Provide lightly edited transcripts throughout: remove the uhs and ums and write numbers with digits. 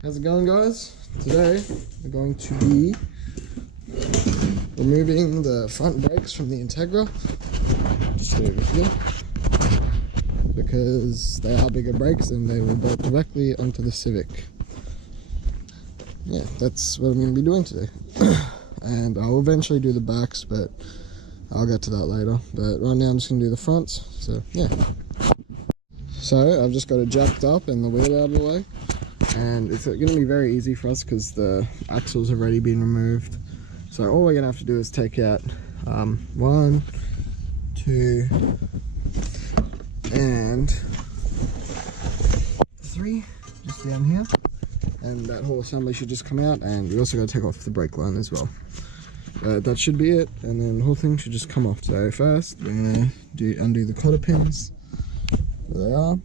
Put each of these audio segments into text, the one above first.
How's it going, guys? Today we're going to be removing the front brakes from the Integra, just over here, because they are bigger brakes and they will bolt directly onto the Civic. Yeah, that's what I'm going to be doing today. And I'll eventually do the backs, but I'll get to that later. But right now I'm just going to do the fronts, so yeah. So I've just got it jacked up and the wheel out of the way. And it's going to be very easy for us because the axle's already been removed. So all we're going to have to do is take out 1, 2, and 3, just down here. And that whole assembly should just come out, and we also got to take off the brake line as well. That should be it, and then the whole thing should just come off. So first we're going to undo the cotter pins. There they are.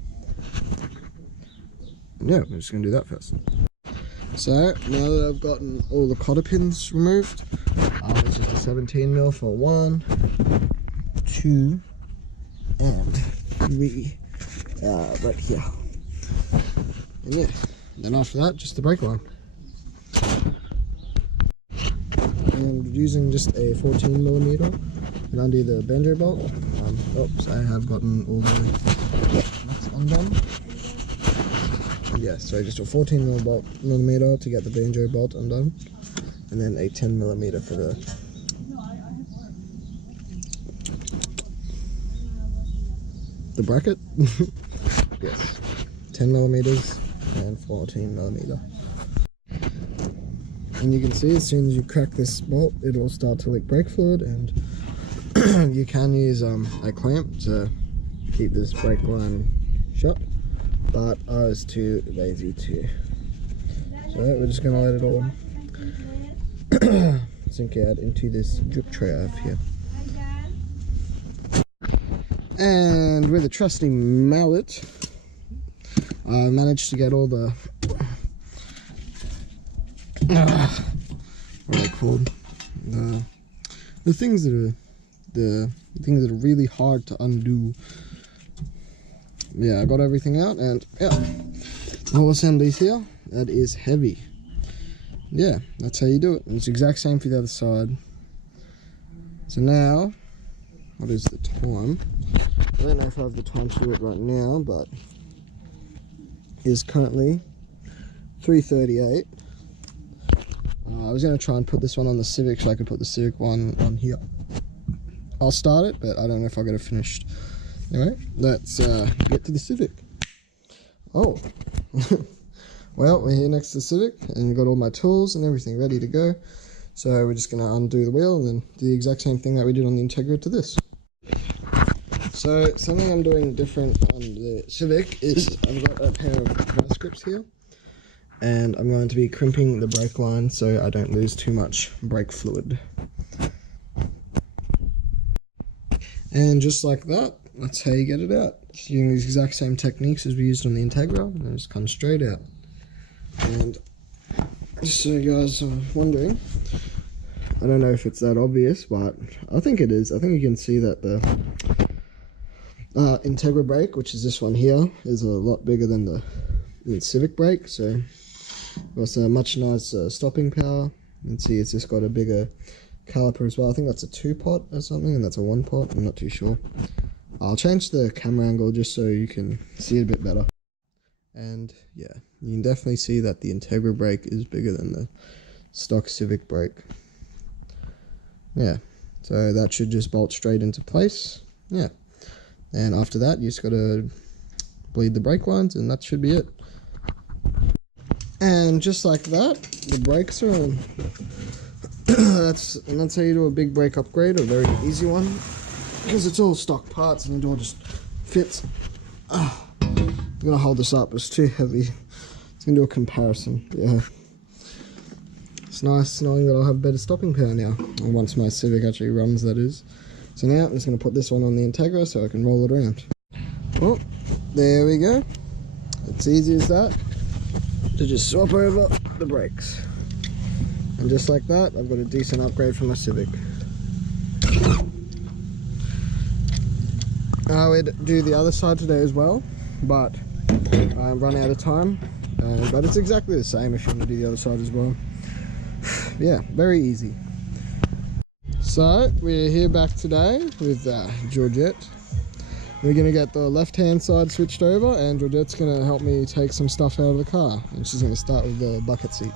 Yeah, we're just going to do that first. So now that I've gotten all the cotter pins removed, it's just a 17mm for 1, 2, and 3 right here. And yeah, then after that, just the brake line. And using just a 14mm and undo the banjo bolt. Oops, I have gotten all the nuts undone. Yeah, so just a 14mm to get the banjo bolt undone, and then a 10mm for the bracket. Yes, 10mm and 14mm. And you can see as soon as you crack this bolt, it will start to leak brake fluid, and you can use a clamp to keep this brake line shut. But I was too lazy to. So we're just going to let it all sink out into this drip tray I have here. And with a trusty mallet, I managed to get all the what are they called? The things that are really hard to undo. Yeah, I got everything out, and yeah, the whole assembly's here. That is heavy. Yeah, that's how you do it. And it's the exact same for the other side. So now, what is the time? I don't know if I have the time to do it right now, but it is currently 3:38. I was going to try and put this one on the Civic so I could put the Civic one on here. I'll start it, but I don't know if I'll get it finished. Anyway, let's get to the Civic. Oh, well, we're here next to the Civic, and I've got all my tools and everything ready to go. So we're just going to undo the wheel and then do the exact same thing that we did on the Integra to this. So something I'm doing different on the Civic is I've got a pair of vice grips here, and I'm going to be crimping the brake line so I don't lose too much brake fluid. And just like that, that's how you get it out. Just using these exact same techniques as we used on the Integra, and it just comes straight out. And just so you guys are wondering, I don't know if it's that obvious, but I think it is. I think you can see that the Integra brake, which is this one here, is a lot bigger than the Civic brake. So it's a much nicer stopping power. You can see it's just got a bigger caliper as well. I think that's a 2-pot or something, and that's a 1-pot. I'm not too sure. I'll change the camera angle just so you can see it a bit better. And yeah, you can definitely see that the Integra brake is bigger than the stock Civic brake. Yeah, so that should just bolt straight into place. Yeah, and after that you just gotta bleed the brake lines, and that should be it. And just like that, the brakes are on. That's how you do a big brake upgrade, a very easy one, because it's all stock parts and it all just fits. I'm gonna hold this up, it's too heavy. It's gonna do a comparison. Yeah, it's nice knowing that I'll have better stopping power now, and once my Civic actually runs, that is. So now I'm just gonna put this one on the Integra so I can roll it around. Well, there we go. It's easy as that, to just swap over the brakes. And just like that, I've got a decent upgrade for my Civic. I would do the other side today as well, but I've run out of time. But it's exactly the same if you want to do the other side as well. Yeah, very easy. So we're here back today with Georgette. We're going to get the left hand side switched over, and Georgette's going to help me take some stuff out of the car, and she's going to start with the bucket seat.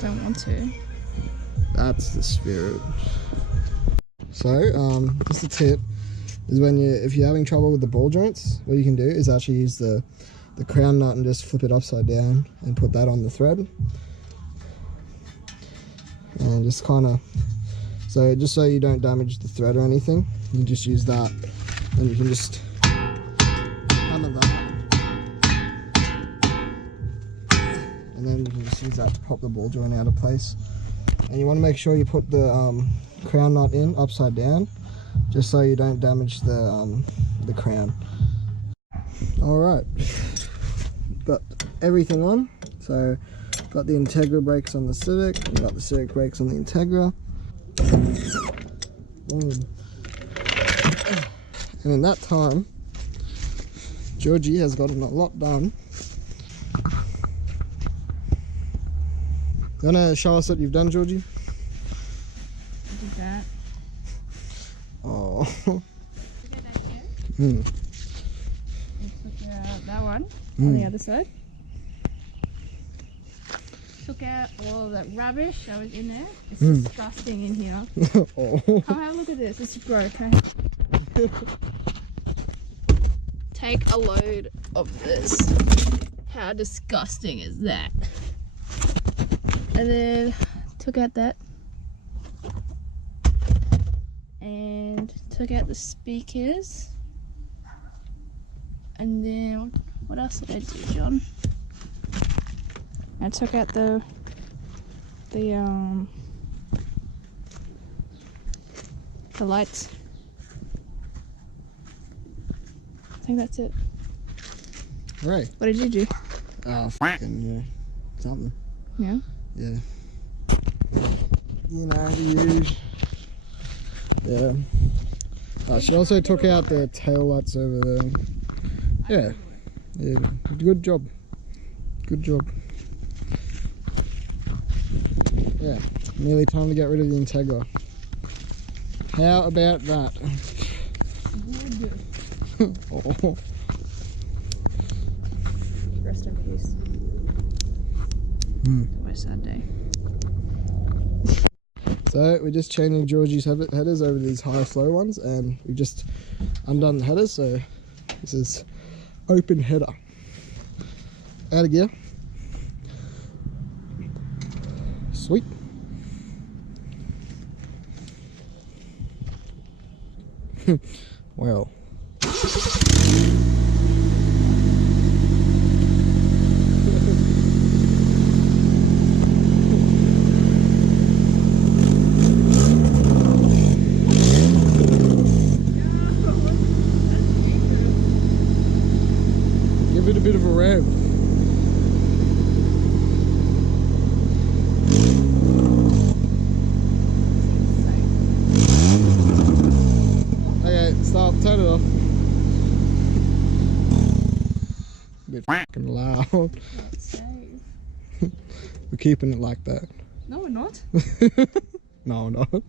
Don't want to. That's the spirit. So just a tip is if you're having trouble with the ball joints, what you can do is actually use the crown nut and just flip it upside down and put that on the thread, and just kind of just so you don't damage the thread or anything, you just use that, and you can just hammer that, and then you can just use that to pop the ball joint out of place. And you want to make sure you put the crown nut in upside down, just so you don't damage the crown. Alright, got everything on. So got the Integra brakes on the Civic, and got the Civic brakes on the Integra. And in that time, Georgie has gotten a lot done. You wanna show us what you've done, Georgie? I did that. Oh. Look at that here. Mm. Took out that one on the other side. Took out all of that rubbish that was in there. It's disgusting in here. Oh. Come have a look at this. It's broken. Take a load of this. How disgusting is that? And then took out that. And took out the speakers. And then what else did I do, John? I took out the lights. I think that's it. Right. What did you do? Oh, fucking yeah, something. Yeah. Yeah. You know, the usual. Yeah. She also took out the tail lights over there. Yeah. Yeah. Good job. Good job. Yeah. Nearly time to get rid of the Integra. How about that? Oh. Rest in peace. My sad day. So we're just changing Georgie's headers over these high flow ones, and we've just undone the headers, so this is open header. Out of gear. Sweet. Well. Give it a bit of a rev. Okay, stop, turn it off. A bit fucking loud. We're keeping it like that. No, we're not. No, we're not.